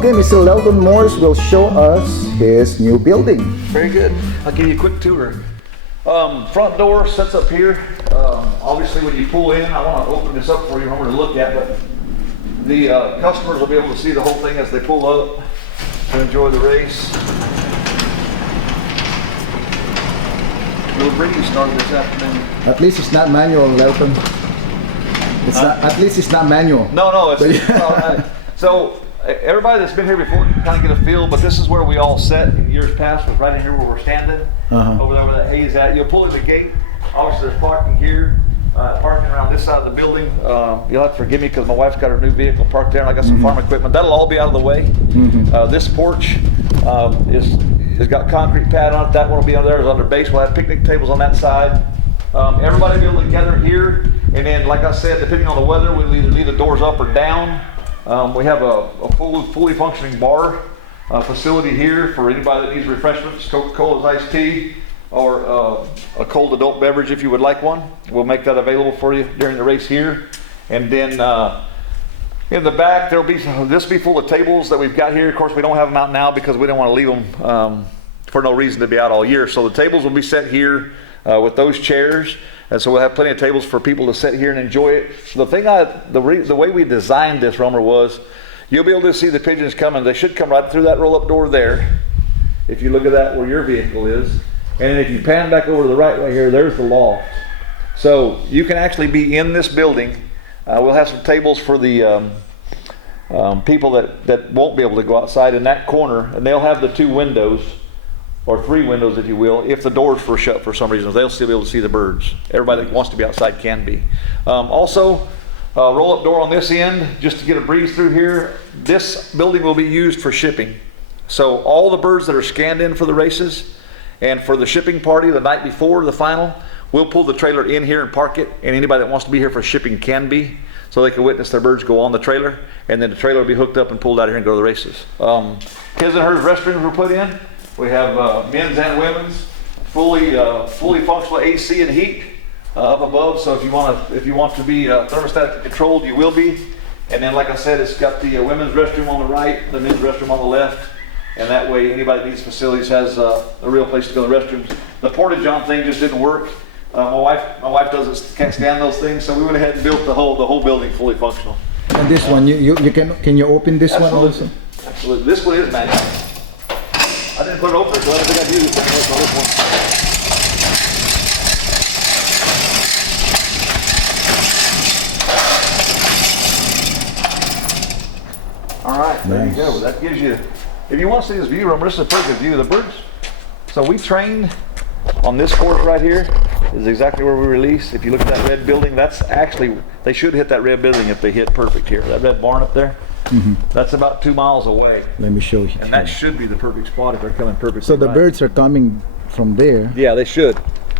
Okay, Mr. Lelton Morse will show us his new building. Very good. I'll give you a quick tour. Front door sets up here. Obviously, when you pull in, I want to open this up for you, remember to look at, but the customers will be able to see the whole thing as they pull up to enjoy the race. Little breeze started this afternoon. At least it's not manual, Lelton. It's not. At least it's not manual. No, it's all right. So everybody that's been here before can kind of get a feel, but this is where we all sat in years past, was right in here where we're standing, over there where that hay is at. You'll pull in the gate. Obviously, there's parking here, parking around this side of the building. You'll have to forgive me because my wife's got her new vehicle parked there, and I got some farm equipment. That'll all be out of the way. This porch has got concrete pad on it. That one will be on there. It's under base. We'll have picnic tables on that side. Everybody will be able to gather here, and then, like I said, depending on the weather, we'll either leave the doors up or down. We have a fully functioning bar facility here for anybody that needs refreshments, Coca-Cola's iced tea, or a cold adult beverage if you would like one. We'll make that available for you during the race here. And then in the back, this will be full of tables that we've got here. Of course, we don't have them out now because we don't want to leave them for no reason to be out all year. So the tables will be set here with those chairs. And so we'll have plenty of tables for people to sit here and enjoy it. So the way we designed this, Romer, was you'll be able to see the pigeons coming. They should come right through that roll-up door there. If you look at that where your vehicle is. And if you pan back over to the right here, there's the loft. So you can actually be in this building. We'll have some tables for the people that won't be able to go outside in that corner. And they'll have the 2 windows. Or 3 windows, if you will. If the doors were shut for some reason, they'll still be able to see the birds. Everybody that wants to be outside can be. Also, roll-up door on this end, just to get a breeze through here. This building will be used for shipping. So all the birds that are scanned in for the races and for the shipping party the night before the final, we'll pull the trailer in here and park it, and anybody that wants to be here for shipping can be, so they can witness their birds go on the trailer, and then the trailer will be hooked up and pulled out of here and go to the races. His and hers restrooms were put in. We have men's and women's, fully functional AC and heat up above. So if you want to be thermostatically controlled, you will be. And then, like I said, it's got the women's restroom on the right, the men's restroom on the left, and that way anybody that needs facilities has a real place to go to the restrooms. The porta-john thing just didn't work. My wife can't stand those things, so we went ahead and built the whole building fully functional. And this one, can you open this one also? Absolutely. This one is manual. I didn't put it open, so I don't think I'd use it on this one. All right, there you go. That gives you, if you want to see this view, remember, this is a pretty good view of the birds. So we trained on this course right here, is exactly where we release. If you look at that red building, that's actually, they should hit that red building if they hit perfect here. That red barn up there. That's about 2 miles away. Let me show you. And that should be the perfect spot if they're coming perfectly. So the birds are coming from there. Yeah, they should.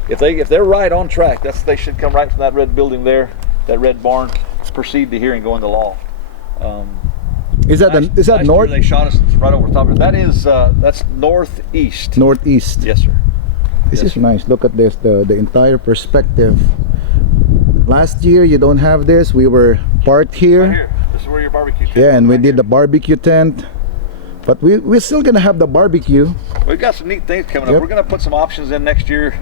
If they're right on track, they should come right from that red building there, that red barn, proceed to here and go in the loft. Is that north? They shot us right over top of it. That's northeast. Northeast. Yes, sir. This is nice. Look at this, the entire perspective. Last year you don't have this. We were parked here. Right here. This is where your barbecue tent. Yeah, and we did the barbecue tent. But we're still gonna have the barbecue. We've got some neat things coming up. We're gonna put some options in next year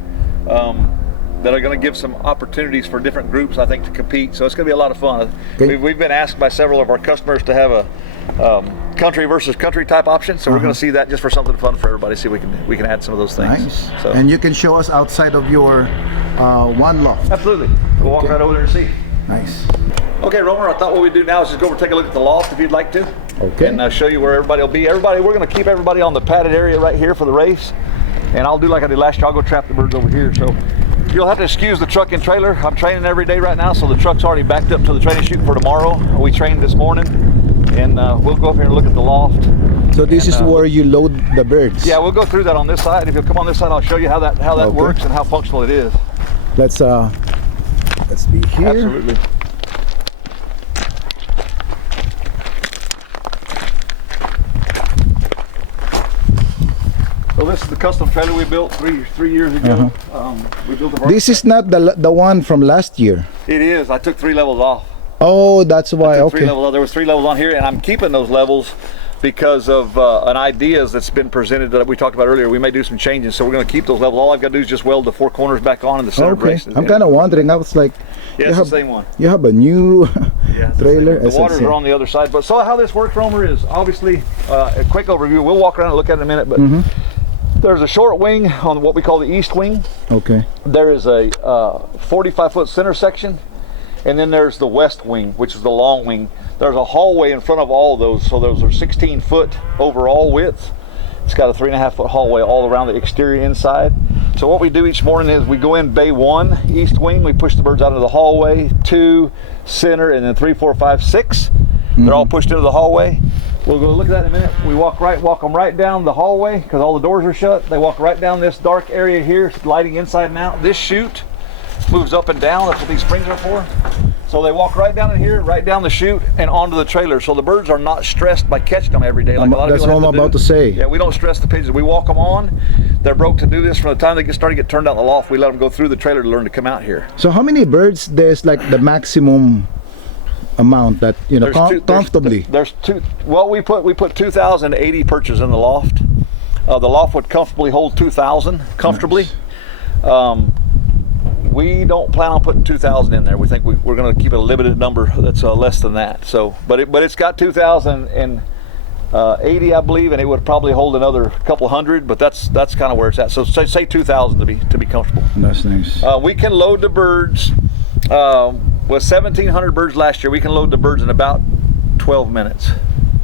that are gonna give some opportunities for different groups, I think, to compete. So it's gonna be a lot of fun. Okay. We've been asked by several of our customers to have a country versus country type option. So we're gonna see that just for something fun for everybody. See if we can add some of those things. Nice. So. And you can show us outside of your one loft. Absolutely. We'll walk right over there and see. Nice. Okay, Romer, I thought what we'd do now is just go over and take a look at the loft if you'd like to. Okay. And show you where everybody will be. We're going to keep everybody on the padded area right here for the race. And I'll do like I did last year. I'll go trap the birds over here. So you'll have to excuse the truck and trailer. I'm training every day right now, so the truck's already backed up to the training chute for tomorrow. We trained this morning, and we'll go up here and look at the loft. So this is where you load the birds? Yeah, we'll go through that on this side. If you'll come on this side, I'll show you how that works and how functional it is. Let's be here. Absolutely. So this is the custom trailer we built three years ago. We built the This is not the one from last year. It is. I took 3 levels off. Oh, that's why. I took okay. 3 levels off. There was 3 levels on here, and I'm keeping those levels because of an ideas that's been presented that we talked about earlier. We may do some changes, so we're going to keep those levels. All I've got to do is just weld the 4 corners back on and the center brace. I'm kind of wondering. I was like, yeah, it's the same one. You have a new trailer. The waters are on the other side. But so how this works, Romer, is obviously a quick overview. We'll walk around and look at it in a minute, but there's a short wing on what we call the east wing. Okay. There is a 45-foot center section, and then there's the west wing, which is the long wing. There's a hallway in front of all of those, so those are 16-foot overall width. It's got a 3.5-foot hallway all around the exterior inside. So what we do each morning is we go in bay 1, east wing, we push the birds out into the hallway, 2, center, and then 3, 4, 5, 6. They're all pushed into the hallway. We'll go look at that in a minute. We walk them right down the hallway because all the doors are shut. They walk right down this dark area here, lighting inside and out. This chute moves up and down. That's what these springs are for. So they walk right down in here, right down the chute, and onto the trailer. So the birds are not stressed by catching them every day. Like a lot of that's people what I'm about to say. Yeah, we don't stress the pigeons. We walk them on. They're broke to do this from the time they get started to get turned out in the loft. We let them go through the trailer to learn to come out here. So how many birds there's like the maximum amount that comfortably? There's two. Well, we put 2,080 perches in the loft. The loft would comfortably hold 2,000 comfortably. Nice. We don't plan on putting 2,000 in there. We think we're going to keep it a limited number that's less than that. So, but it's got 2,080, I believe, and it would probably hold another couple hundred. But that's kind of where it's at. So say 2,000 to be comfortable. That's nice. We can load the birds. With 1,700 birds last year, we can load the birds in about 12 minutes.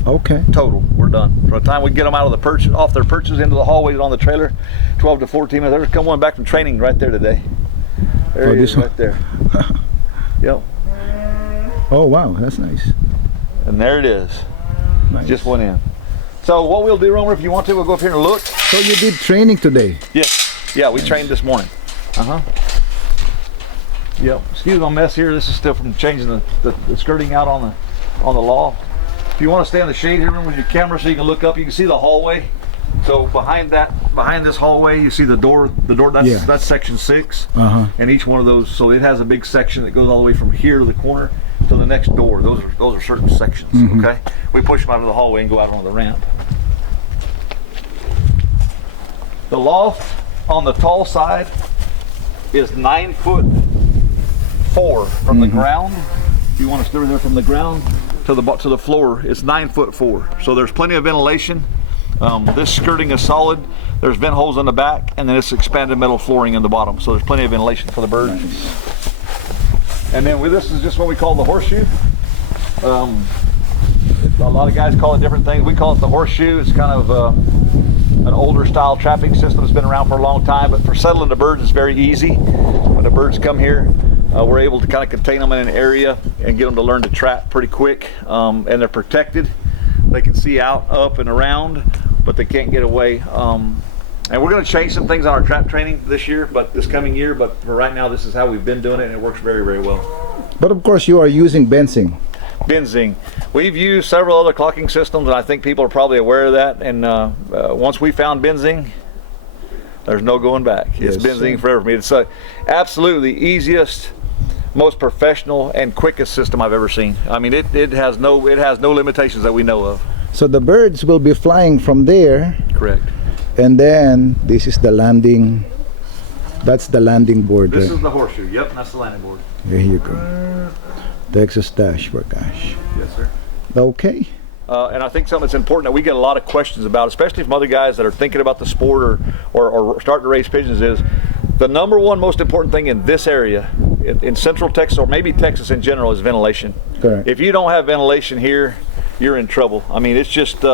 Okay. Total, we're done. From the time we get them out of the perch, off their perches into the hallways on the trailer, 12 to 14 minutes. They're coming back from training right there today. There he is, right there. Yep. Oh wow, that's nice. And there it is. Nice. Just went in. So what we'll do, Romer, if you want to, we'll go up here and look. So you did training today? Yes. Yeah, we trained this morning. Yep. Excuse my mess here. This is still from changing the skirting out on the loft. If you want to stay in the shade here, remember with your camera so you can look up, you can see the hallway. So behind this hallway, you see the door. That's section 6, and each one of those. So it has a big section that goes all the way from here to the corner to the next door. Those are certain sections. Okay, we push them out of the hallway and go out on the ramp. The loft on the tall side is 9'4" from the ground. If you want to steer there from the ground to the floor, it's 9'4". So there's plenty of ventilation. This skirting is solid. There's vent holes in the back, and then it's expanded metal flooring in the bottom. So there's plenty of ventilation for the birds. Nice. And then this is just what we call the horseshoe. A lot of guys call it different things. We call it the horseshoe. It's kind of an older style trapping system that's been around for a long time, but for settling the birds, it's very easy. When the birds come here, we're able to kind of contain them in an area and get them to learn to trap pretty quick, and they're protected. They can see out, up, and around, but they can't get away. And we're going to change some things on our trap training this coming year, but for right now, this is how we've been doing it, and it works very, very well. But of course, you are using benzing. Benzing. We've used several other clocking systems, and I think people are probably aware of that. And once we found benzing, there's no going back. It's benzing forever for me. It's absolutely the easiest, most professional, and quickest system I've ever seen. I mean, it has no limitations that we know of. So the birds will be flying from there. Correct. And then this is the landing. That's the landing board. This is the horseshoe. Yep, and that's the landing board. There you go. Texas dashboard, gosh. Yes, sir. Okay. And I think something that's important that we get a lot of questions about, especially from other guys that are thinking about the sport or starting to raise pigeons, is the number one most important thing in this area, in Central Texas, or maybe Texas in general, is ventilation. Correct. If you don't have ventilation here, you're in trouble. I mean, it's just,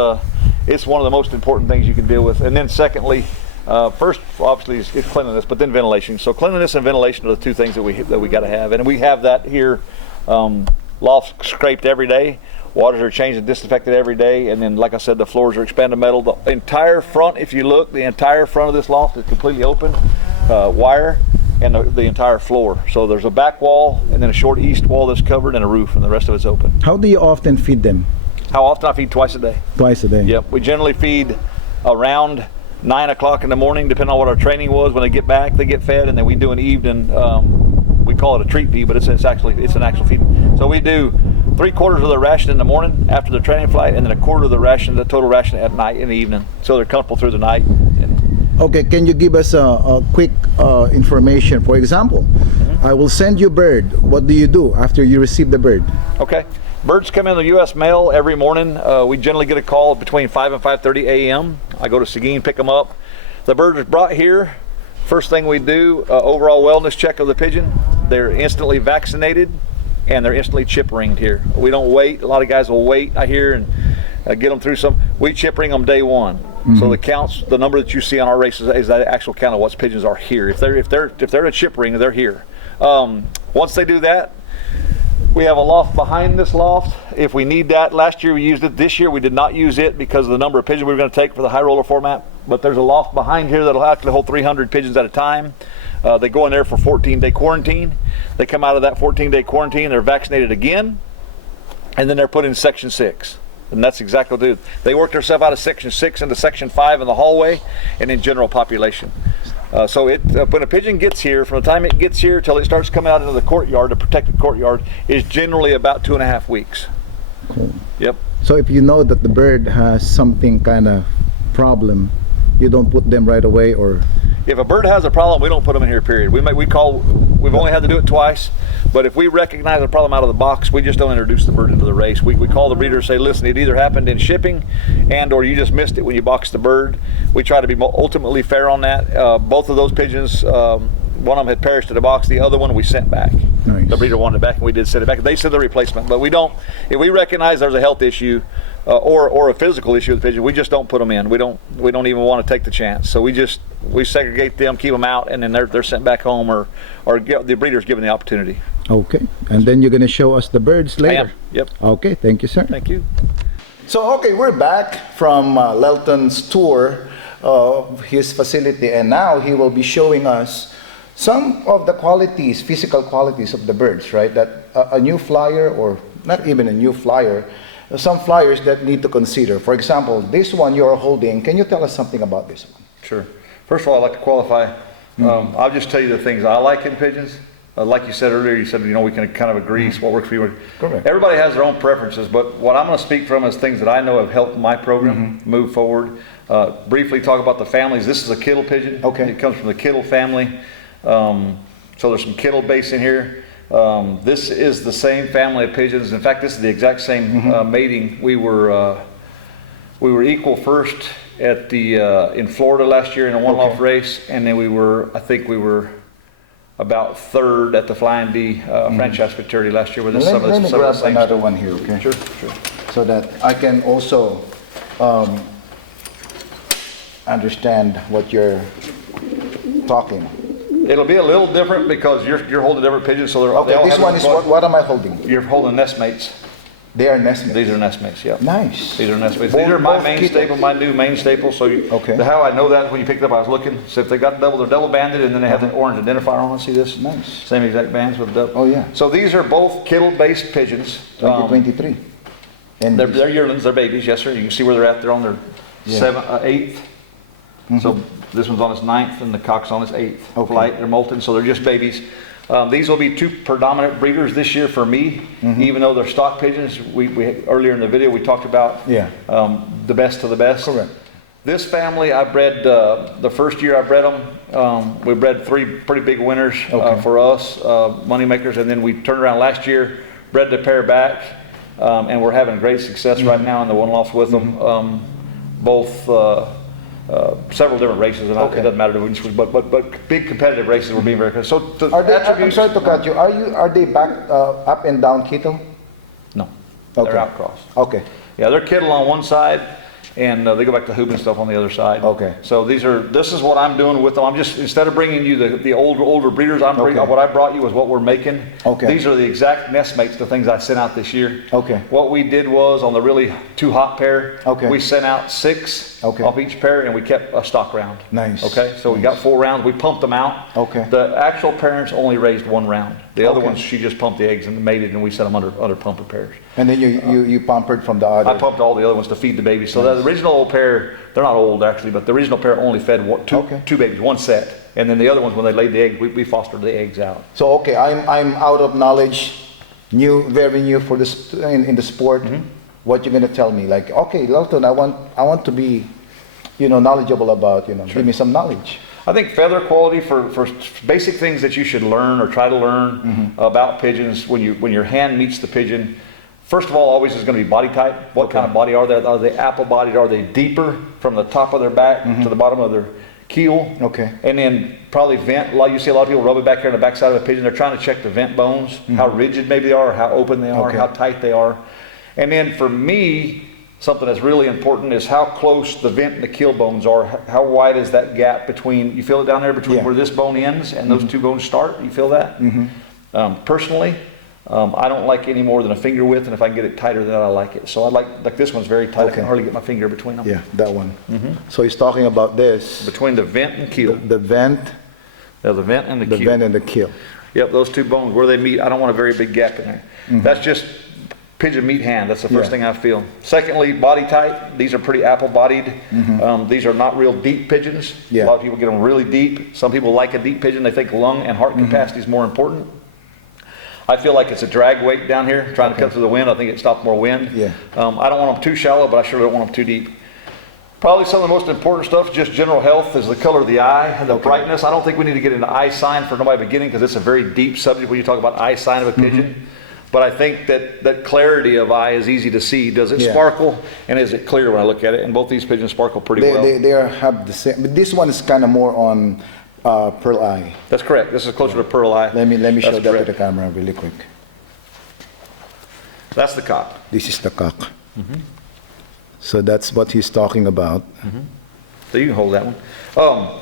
it's one of the most important things you can deal with. And then secondly, first, obviously, is cleanliness, but then ventilation. So cleanliness and ventilation are the two things that we got to have. And we have that here. Loft scraped every day. Waters are changed and disinfected every day, and then, like I said, the floors are expanded metal. The entire front, if you look, the entire front of this loft is completely open, wire, and the entire floor. So there's a back wall, and then a short east wall that's covered, and a roof, and the rest of it's open. How do you often feed them? How often? I feed twice a day. Twice a day? Yep. We generally feed around 9 o'clock in the morning, depending on what our training was. When they get back, they get fed, and then we do an evening. We call it a treat feed, but it's an actual feed. So we do 3/4 of their ration in the morning after their training flight, and then 1/4 of the ration, the total ration at night in the evening. So they're comfortable through the night. Okay, can you give us a quick information? For example, I will send you a bird. What do you do after you receive the bird? Okay. Birds come in the U.S. mail every morning. We generally get a call between 5 and 5:30 a.m. I go to Seguin, pick them up. The bird is brought here. First thing we do, overall wellness check of the pigeon. They're instantly vaccinated and they're instantly chip ringed here. We don't wait. A lot of guys will wait, I hear, and get them through some. We chip ring them day one. So the counts, the number that you see on our races is the actual count of what pigeons are here. If they're a chip ring, they're here. Once they do that, we have a loft behind this loft if we need that. Last year we used it. This year we did not use it because of the number of pigeons we were going to take for the high roller format. But there's a loft behind here that'll actually hold 300 pigeons at a time. They go in there for 14-day quarantine. They come out of that 14-day quarantine, they're vaccinated again, and then they're put in Section 6. And that's exactly what they do. They work themselves out of Section 6 into Section 5 in the hallway and in general population. So when a pigeon gets here, from the time it gets here till it starts coming out into the courtyard, the protected courtyard, is generally about 2.5 weeks. Cool. Yep. So if you know that the bird has something kind of problem, you don't put them right away, or? If a bird has a problem, we don't put them in here, period. We've only had to do it twice, but if we recognize a problem out of the box, we just don't introduce the bird into the race. We call the breeder and say, listen, it either happened in shipping and or you just missed it when you boxed the bird. We try to be ultimately fair on that. Both of those pigeons, one of them had perished in the box, the other one we sent back. Nice. The breeder wanted it back and we did send it back. They sent the replacement, but we don't, if we recognize there's a health issue or a physical issue with the pigeon, we just don't put them in. We don't even want to take the chance. So we segregate them, keep them out, and then they're sent back home or the breeder's given the opportunity. Okay, and then you're going to show us the birds later? I am. Yep. Okay, thank you, sir. Thank you. So, okay, we're back from Lelton's tour of his facility, and now he will be showing us some of the qualities, physical qualities of the birds, right? That a new flyer, or not even a new flyer, some flyers that need to consider. For example, this one you're holding, can you tell us something about this one? Sure. First of all, I'd like to qualify. I'll just tell you the things I like in pigeons. Like you said earlier, you said, we can kind of agree what works for you. Correct. Everybody has their own preferences, but what I'm going to speak from is things that I know have helped my program move forward. Briefly talk about the families. This is a kittle pigeon. Okay. It comes from the kittle family. So there's some kittle base in here. This is the same family of pigeons. In fact, this is the exact same mating. We were equal first at the in Florida last year in a one-off race, and then I think we were about third at the Flying D franchise fraternity last year with this. Let me grab another one here, okay? Sure. So that I can also understand what you're talking. It'll be a little different because you're holding different pigeons, so Okay, this one is what am I holding? You're holding nestmates. They are nestmates. These are nestmates, yeah. Nice. These are nestmates. These are my main staple, my new main staple. So how I know that is when you picked it up, I was looking. So if they got double, they're double banded, and then they have the orange identifier on. See this? Nice. Same exact bands with the double. Oh yeah. So these are both kittle-based pigeons. 2023. And they're yearlings, they're babies, yes sir. You can see where they're at. They're on their 8th. So this one's on its 9th, and the cock's on its 8th flight. They're molting, so they're just babies. These will be 2 predominant breeders this year for me, even though they're stock pigeons. We earlier in the video we talked about the best of the best. Correct. This family I bred the first year I bred them. We bred 3 pretty big winners for us, money makers, and then we turned around last year, bred the pair back, and we're having great success right now in the one lofts with them. Both. Several different races, and it doesn't matter to which, but big competitive races we're being very good. So I'm sorry to cut you. Are they back up and down kittle? No, they're out cross. Okay. Yeah, they're kittle on one side, and they go back to hoop and stuff on the other side. Okay. So this is what I'm doing with them. I'm just, instead of bringing you the older breeders, what I brought you was what we're making. Okay. These are the exact nest mates, the things I sent out this year. Okay. What we did was on the really 2 hot pair, we sent out 6 off each pair, and we kept a stock round. Nice. Okay, so we got 4 rounds. We pumped them out. Okay. The actual parents only raised 1 round. The other ones, she just pumped the eggs and mated, and we set them under pumper pairs. And then you pampered from the other. I pumped all the other ones to feed the babies. So the original old pair, they're not old actually, but the original pair only fed 2 babies, 1 set. And then the other ones, when they laid the egg, we fostered the eggs out. So I'm out of knowledge. very new for this in the sport, what you're gonna tell me? Like, okay, Lelton, I want to be, knowledgeable about, give me some knowledge. I think feather quality for basic things that you should learn or try to learn about pigeons when your hand meets the pigeon. First of all, always is going to be body type. What kind of body are they? Are they apple-bodied? Are they deeper from the top of their back to the bottom of their keel? Okay. And then probably vent. You see a lot of people rub it back here on the backside of a pigeon. They're trying to check the vent bones, how rigid maybe they are, or how open they are, how tight they are. And then for me, something that's really important is how close the vent and the keel bones are. How wide is that gap between, you feel it down there between where this bone ends and those two bones start? You feel that? Personally, I don't like any more than a finger width, and if I can get it tighter than that, I like it. So I like this one's very tight. I can hardly get my finger between them. Yeah, that one. So he's talking about this. Between the vent and keel. The vent. The vent and the keel. The vent and the keel. Yep, those two bones, where they meet, I don't want a very big gap in there. That's just pigeon meat hand. That's the first thing I feel. Secondly, body type. These are pretty apple-bodied. These are not real deep pigeons. A lot of people get them really deep. Some people like a deep pigeon. They think lung and heart capacity is more important. I feel like it's a drag weight down here, trying to cut through the wind. I think it stops more wind. I don't want them too shallow, but I sure don't want them too deep. Probably some of the most important stuff, just general health, is the color of the eye and the brightness. I don't think we need to get into eye sign for nobody beginning, because it's a very deep subject when you talk about eye sign of a pigeon. But I think that clarity of eye is easy to see. Does it sparkle, and is it clear when I look at it? And both these pigeons sparkle pretty well. They have the same, but this one is kind of more on pearl eye. That's correct. This is closer to pearl eye. Let me show that to the camera really quick. That's the cock. This is the cock. So that's what he's talking about. So you can hold that one.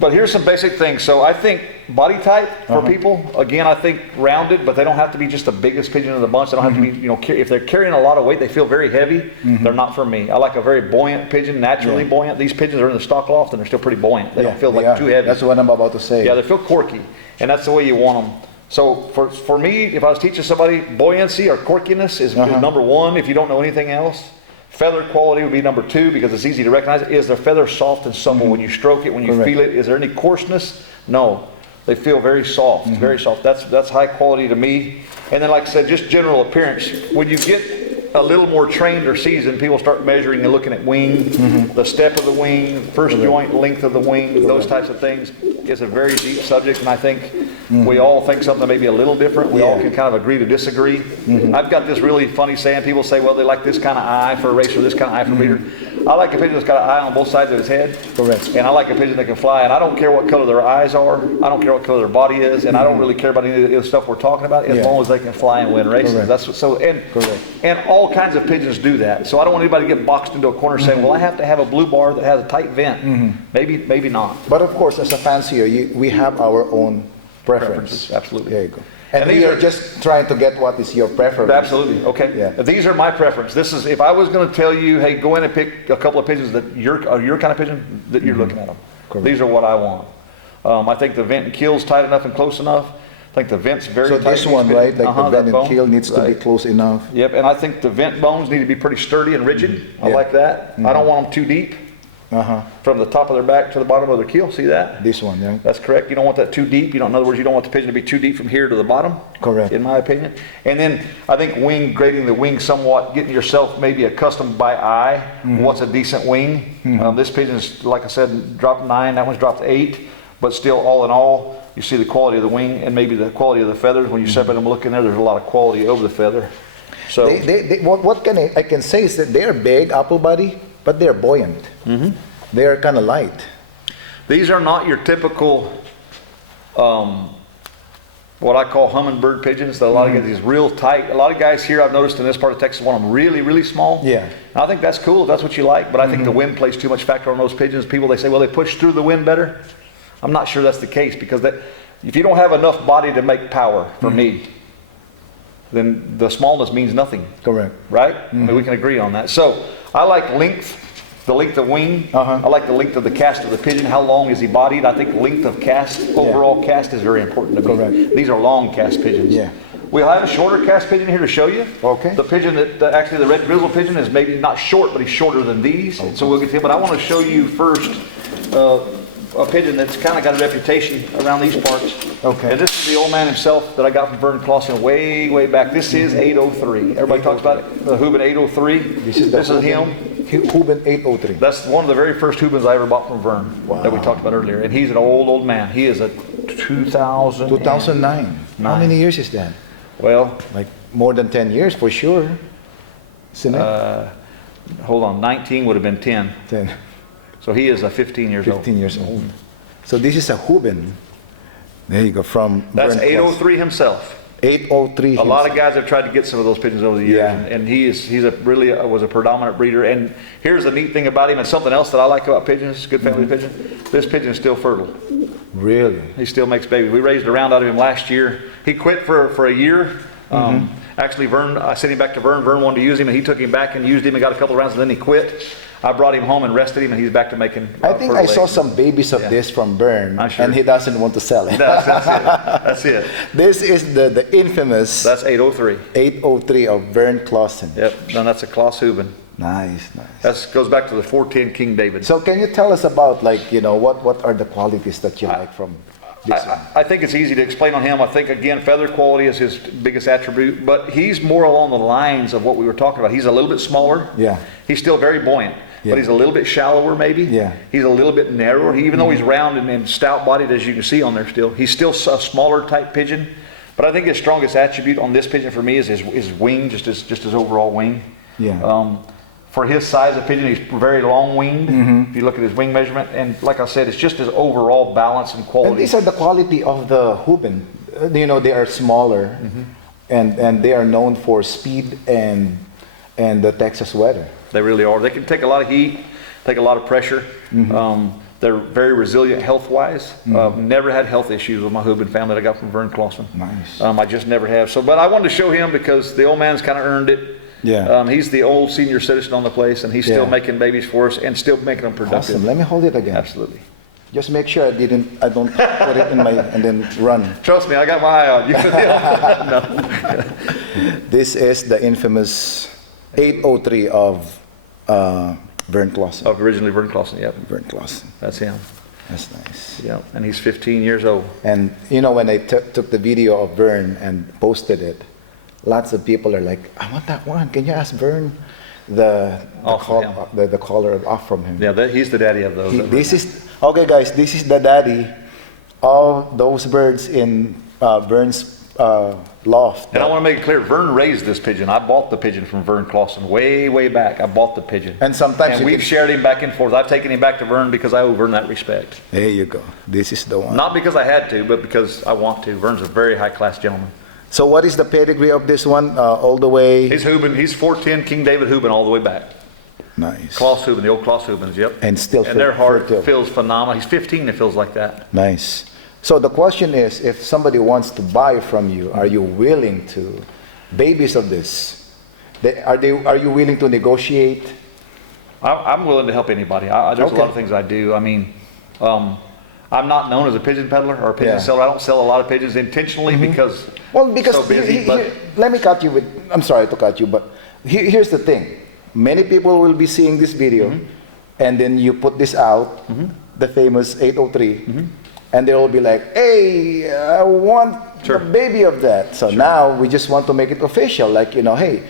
But here's some basic things. So I think body type for people, again, I think rounded, but they don't have to be just the biggest pigeon of the bunch. They don't have to be, if they're carrying a lot of weight, they feel very heavy, they're not for me. I like a very buoyant pigeon, naturally buoyant. These pigeons are in the stock loft and they're still pretty buoyant. They don't feel like too heavy. That's what I'm about to say. Yeah, they feel corky, and that's the way you want them. So for me, if I was teaching somebody, buoyancy or corkiness is number one if you don't know anything else. Feather quality would be number two, because it's easy to recognize. Is their feather soft and supple when you stroke it, when you feel it? Is there any coarseness? No. They feel very soft, very soft. That's high quality to me. And then, like I said, just general appearance. When you get a little more trained or seasoned, people start measuring and looking at wing, the step of the wing, first joint length of the wing, those types of things. It's a very deep subject, and I think we all think something maybe a little different. We all can kind of agree to disagree. I've got this really funny saying. People say, well, they like this kind of eye for a racer, this kind of eye for a breeder. I like a pigeon that's got an eye on both sides of his head. Correct. And I like a pigeon that can fly, and I don't care what color their eyes are. I don't care what color their body is, and I don't really care about any of the stuff we're talking about, as long as they can fly and win races. That's what, so, and all kinds of pigeons do that. So I don't want anybody to get boxed into a corner saying, well, I have to have a blue bar that has a tight vent. Maybe not. But of course, as a fancier, we have our own preferences. Absolutely. There you go. And we are just trying to get what is your preference. Absolutely. Okay. Yeah. These are my preference. This is, if I was going to tell you, hey, go in and pick a couple of pigeons that your kind of pigeon that you're looking at them. Correct. These are what I want. I think the vent and keel's tight enough and close enough. I think the vent's very tight. So this one, right? Like the vent and keel needs to be close enough. Yep. And I think the vent bones need to be pretty sturdy and rigid. I like that. I don't want them too deep. From the top of their back to the bottom of their keel. See that? This one, yeah. That's correct. You don't want that too deep. In other words, you don't want the pigeon to be too deep from here to the bottom. Correct. In my opinion. And then I think grading the wing somewhat, getting yourself maybe accustomed by eye. What's a decent wing? This pigeon's, like I said, dropped 9. That one's dropped 8. But still, all in all, you see the quality of the wing and maybe the quality of the feathers. When you separate them, look in there, there's a lot of quality over the feather. So what I can say is that they're big, apple body, but they're buoyant. They are kind of light. These are not your typical, what I call hummingbird pigeons. That a lot of these real tight. A lot of guys here, I've noticed in this part of Texas, want them really, really small. Yeah. And I think that's cool if that's what you like. But I think the wind plays too much factor on those pigeons. People, they say, well, they push through the wind better. I'm not sure that's the case, because if you don't have enough body to make power, for me, then the smallness means nothing. Correct. Right? I mean, we can agree on that. So I like length. The length of wing. I like the length of the cast of the pigeon. How long is he bodied? I think length of cast, overall cast, is very important to me. Correct. These are long cast pigeons. Yeah. We'll have a shorter cast pigeon here to show you. Okay. The pigeon actually the red grizzle pigeon is maybe not short, but he's shorter than these. So we'll get to him. But I want to show you first a pigeon that's kind of got a reputation around these parts. Okay. And this is the old man himself that I got from Vern Clausen way, way back. This is 803. Everybody talks about it, the Hubin 803. This is him. Hubin 803. That's one of the very first Hubins I ever bought from Vern that we talked about earlier. And he's an old man. He is a 2009. How many years is that? Well, like more than 10 years for sure. Isn't it? Hold on, 19 would have been 10. 10. So he is a 15 years old. 15 years old. So this is a Hubin. There you go, from That's Vern 803 himself. 803. A lot of guys have tried to get some of those pigeons over the years, Yeah. and he's a really was a predominant breeder. And here's the neat thing about him, and something else that I like about pigeons, good family pigeon. This pigeon is still fertile. Really? He still makes babies. We raised a round out of him last year. He quit for a year. Actually, Vern, I sent him back to Vern. Vern wanted to use him, and he took him back and used him and got a couple of rounds, and then he quit. I brought him home and rested him, and he's back to making. I think I saw some babies of this from Vern, I'm sure. and he doesn't want to sell it. That's it. That's it. This is the infamous That's 803. 803 of Vern Clausen. Yep. No, that's a Klaus Hubin. Nice. That goes back to the 410 King David. So can you tell us about, like, you know, what are the qualities that you like from this one? I think it's easy to explain on him. I think, again, feather quality is his biggest attribute, but he's more along the lines of what we were talking about. He's a little bit smaller. Yeah. He's still very buoyant, but he's a little bit shallower maybe. Yeah. He's a little bit narrower. Even though he's round and stout-bodied, as you can see on there still, he's still a smaller type pigeon. But I think his strongest attribute on this pigeon for me is his wing, just his overall wing. Yeah. For his size of pigeon, he's very long-winged. If you look at his wing measurement, and like I said, it's just his overall balance and quality. And these are the quality of the Hubin. You know, they are smaller, and they are known for speed and the Texas weather. They really are. They can take a lot of heat, take a lot of pressure. They're very resilient health-wise. Never had health issues with my Hubin family that I got from Vern Clausen. Nice. I just never have. So, but I wanted to show him because the old man's kind of earned it. Yeah. He's the old senior citizen on the place, and he's still making babies for us and still making them productive. Awesome. Let me hold it again. Absolutely. Just make sure I don't put it in my and then run. Trust me, I got my eye on you. No. This is the infamous 803 of Vern Clausen. Of originally Vern Clausen, yep. Vern Clausen. That's him. That's nice. Yep. And he's 15 years old. And you know, when I took the video of Vern and posted it, lots of people are like, I want that one. Can you ask Vern the collar off from him? Yeah, he's the daddy of those. Okay, guys, this is the daddy of those birds in Vern's loft. And I want to make it clear, Vern raised this pigeon. I bought the pigeon from Vern Clausen way, way back. I bought the pigeon. And sometimes we've shared him back and forth. I've taken him back to Vern because I owe Vern that respect. There you go. This is the one. Not because I had to, but because I want to. Vern's a very high-class gentleman. So what is the pedigree of this one all the way? He's Hubin. He's 410 King David Hubin all the way back. Nice. Klaus Hubin, the old Klaus Hubins, yep. And still and their heart fertile. feels phenomenal. He's 15, it feels like that. Nice. So the question is, if somebody wants to buy from you, are you willing to, babies of this, are you willing to negotiate? I'm willing to help anybody. There's a lot of things I do. I mean, I'm not known as a pigeon peddler or a pigeon seller. I don't sell a lot of pigeons intentionally because I'm so busy. Let me cut you with, I'm sorry to cut you, but here's the thing. Many people will be seeing this video, and then you put this out, the famous 803, and they will be like, hey, I want a baby of that. So now we just want to make it official, like, you know, hey,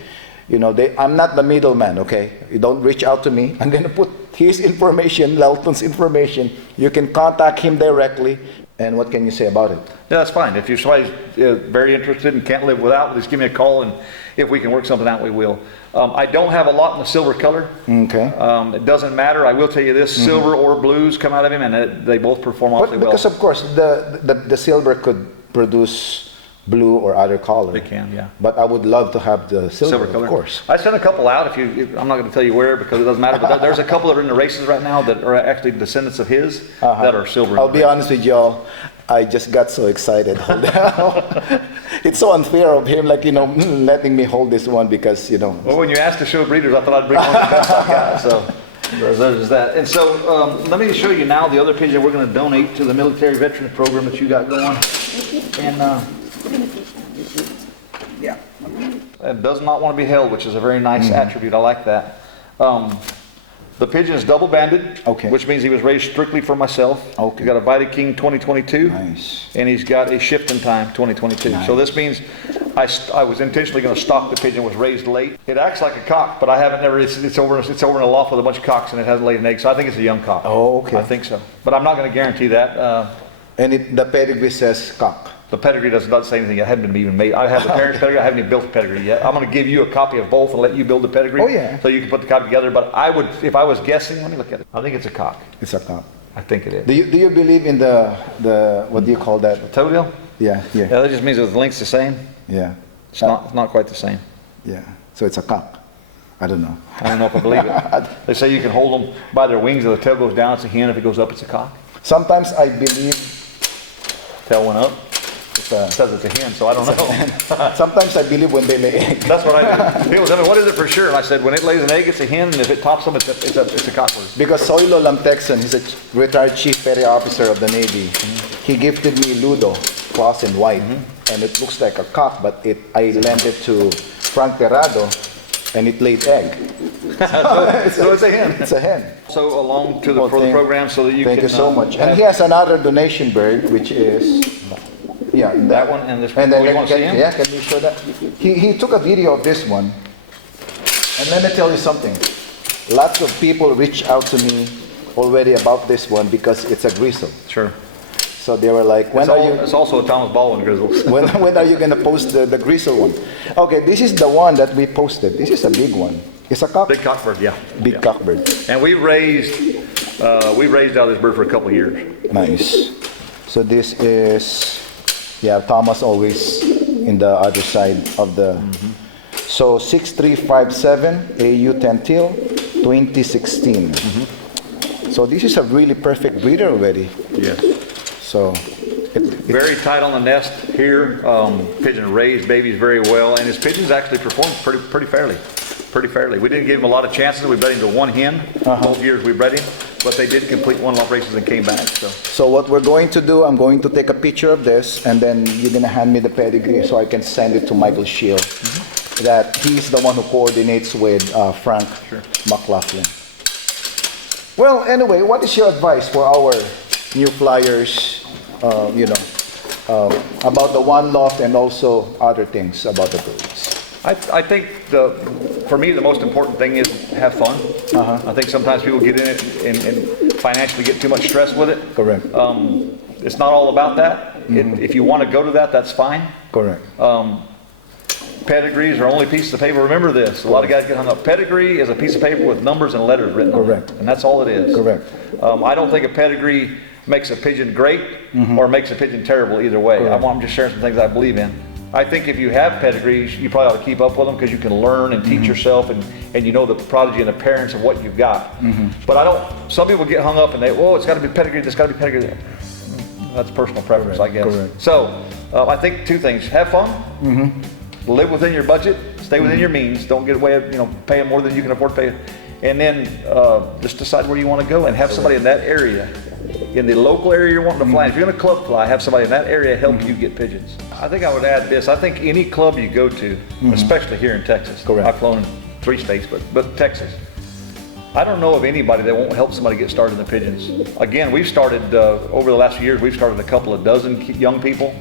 you know, I'm not the middleman, okay? You don't reach out to me. I'm going to put his information, Lelton's information. You can contact him directly. And what can you say about it? Yeah, that's fine. If you're somebody very interested and can't live without, just give me a call, and if we can work something out, we will. I don't have a lot in the silver color. Okay. It doesn't matter. I will tell you this: silver or blues come out of him, and they both perform awfully well. Because of course, the silver could produce blue or other color. They can, yeah. But I would love to have the silver color, of course. I sent a couple out. I'm not going to tell you where because it doesn't matter. But there's a couple that are in the races right now that are actually descendants of his that are silver. I'll be honest with y'all. I just got so excited. It's so unfair of him, like, you know, letting me hold this one because, you know. Well, when you asked to show breeders, I thought I'd bring one of the best I got. So there's that. And so let me show you now the other pigeon we're going to donate to the military veterans program that you got going. And it does not want to be held, which is a very nice attribute. I like that. The pigeon is double banded, Okay. which means he was raised strictly for myself. Okay. He's got a Vita King 2022, Nice. and he's got a shifting time 2022. Nice. So this means I was intentionally going to stock the pigeon. Was raised late. It acts like a cock, but I haven't never. It's over in a loft with a bunch of cocks, and it hasn't laid an egg. So I think it's a young cock. Oh, okay. I think so, but I'm not going to guarantee that. And the pedigree says cock. The pedigree does not say anything. It hasn't been even made. I have the parents' pedigree. I haven't even built the pedigree yet. I'm going to give you a copy of both and let you build the pedigree. Oh, yeah. So you can put the copy together. But I would, if I was guessing, let me look at it. I think it's a cock. It's a cock. I think it is. Do you believe in the what do you call that? Toenail? Yeah, Yeah, yeah, that just means that the length's the same. yeah, It's not quite the same. yeah. So it's a cock. I don't know. I don't know if I believe it. They say you can hold them by their wings. If the tail goes down, it's a hen. If it goes up, it's a cock. Sometimes I believe Tail went up. it's It says it's a hen, so I don't know. sometimes I believe when they lay egg. That's what I do. People tell me, what is it for sure? And I said, when it lays an egg, it's a hen, and if it tops them, it's a cockbird. Because Soilo Lamtexan, he's a retired chief petty officer of the Navy. He gifted me Ludo, cross and white, and it looks like a cock, but I lent it to Frank Terrado, and it laid egg. So it's a hen. It's a hen. So along to the Well, for the program so that you Thank can. you so much. And have he has another donation bird, which is, yeah, that one and this one. And then Oh, you want to see can, him? yeah, can you show that? He took a video of this one, and let me tell you something. Lots of people reach out to me already about this one because it's a grizzle. Sure. So they were like, when are you? It's also a Thomas Baldwin grizzle. When are you going to post the grizzle one? Okay, this is the one that we posted. This is a big one. It's a cock. Big cockbird, yeah. Big Yeah. cockbird. And we raised out this bird for a couple of years. Nice. So this is, yeah, Thomas always in the other side of the. So 6357 AU 10 till 2016. So this is a really perfect breeder already. Yes. So Very tight on the nest here. Pigeon raised babies very well, and his pigeons actually performed pretty fairly. Pretty fairly. We didn't give him a lot of chances. We bred him to one hen both years we bred him, but they did complete one lot races and came back. So what we're going to do, I'm going to take a picture of this, and then you're gonna hand me the pedigree so I can send it to Michael Shield. That he's the one who coordinates with Frank McLaughlin. Well, anyway, what is your advice for our new flyers? About the one loft and also other things about the birds. I think for me the most important thing is have fun. I think sometimes people get in it and financially get too much stress with it. Correct. It's not all about that. If you want to go to that, that's fine. Correct. Pedigrees are only pieces of paper. Remember this. A lot of guys get hung up. Pedigree is a piece of paper with numbers and letters written on it. Correct. And that's all it is. Correct. I don't think a pedigree makes a pigeon great or makes a pigeon terrible either way. Correct. I'm just sharing some things I believe in. I think if you have pedigrees, you probably ought to keep up with them because you can learn and teach yourself and you know the prodigy and the parents of what you've got. But some people get hung up and it's got to be pedigree, it's got to be pedigree. That's personal preference, I guess. Correct. So I think two things. Have fun, live within your budget, stay within your means, don't get away paying more than you can afford to pay. And then just decide where you want to go and have somebody in that area, in the local area you're wanting to fly. If you're going to club fly, have somebody in that area help you get pigeons. I think I would add this. I think any club you go to, especially here in Texas. Correct. I've flown in 3 states, but Texas. I don't know of anybody that won't help somebody get started in the pigeons. Again, we've started, over the last few years, we've started a couple of dozen young people.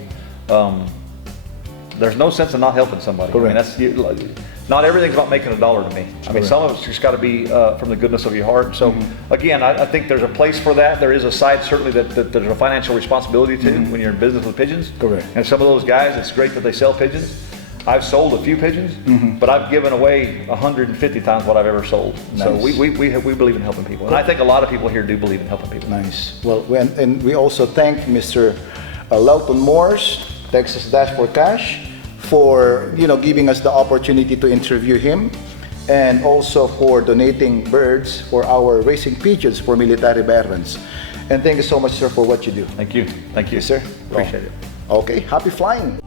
There's no sense in not helping somebody. Correct. I mean, not everything's about making $1 to me. I mean, some of it's just got to be from the goodness of your heart. So again, I think there's a place for that. There is a side certainly that there's a financial responsibility to when you're in business with pigeons. Correct. And some of those guys, it's great that they sell pigeons. I've sold a few pigeons, but I've given away 150 times what I've ever sold. Nice. So we believe in helping people. And I think a lot of people here do believe in helping people. Nice. Well, and we also thank Mr. Lelton Morse, Texas Dash for Cash, for giving us the opportunity to interview him, and also for donating birds for our racing pigeons for military veterans. And thank you so much, sir, for what you do. Thank you. Thank you, Yes, sir. Appreciate it. Okay, happy flying.